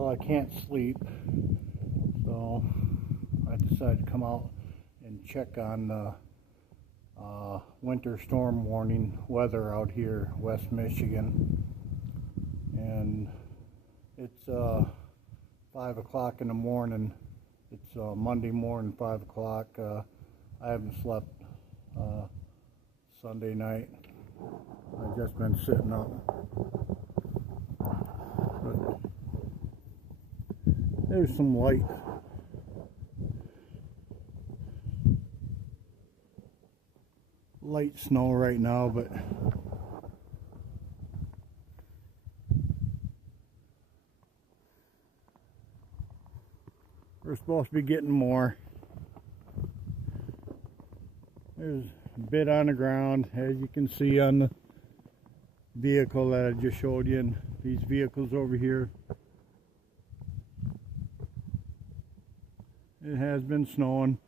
Well, I can't sleep, so I decided to come out and check on the winter storm warning weather out here, West Michigan. And it's 5 o'clock in the morning. It's Monday morning, 5 o'clock. I haven't slept Sunday night. I've just been sitting up. But there's some light. Light snow right now, but we're supposed to be getting more. There's a bit on the ground, as you can see on the vehicle that I just showed you, and these vehicles over here. It has been snowing.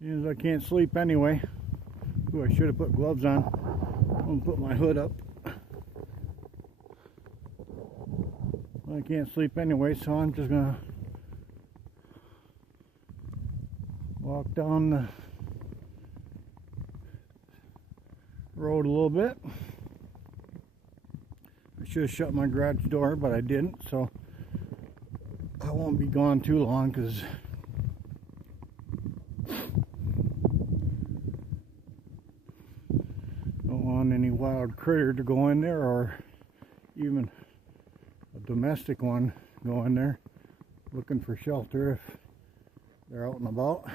Seems I can't sleep anyway. Ooh, I should have put gloves on. I'm gonna put my hood up. I can't sleep anyway, so I'm just gonna walk down the road a little bit. I should have shut my garage door, but I didn't, so I won't be gone too long because don't want any wild critter to go in there, or even a domestic one go in there looking for shelter if they're out and about.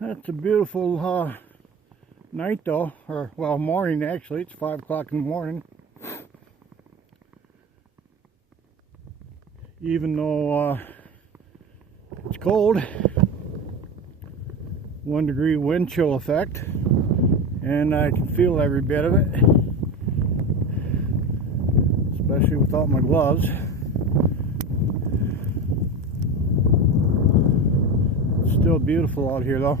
That's a beautiful night though, or well, morning actually. It's 5 o'clock in the morning. Even though it's cold, 1 degree wind chill effect, and I can feel every bit of it, especially without my gloves. It's still beautiful out here though.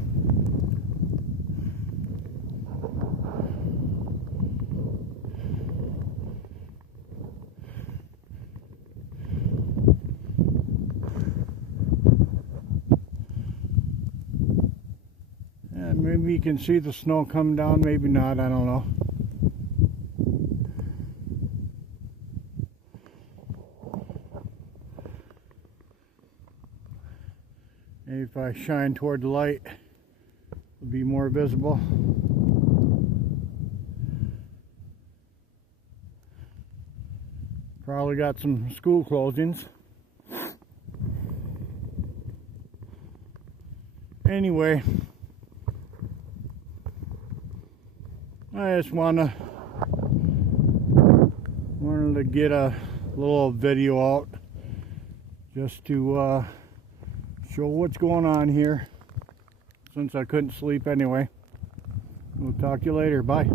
Maybe you can see the snow coming down, maybe not, I don't know. Maybe if I shine toward the light, it'll be more visible. Probably got some school closings. Anyway, I just wanted to get a little video out just to show what's going on here, since I couldn't sleep anyway. We'll talk to you later. Bye.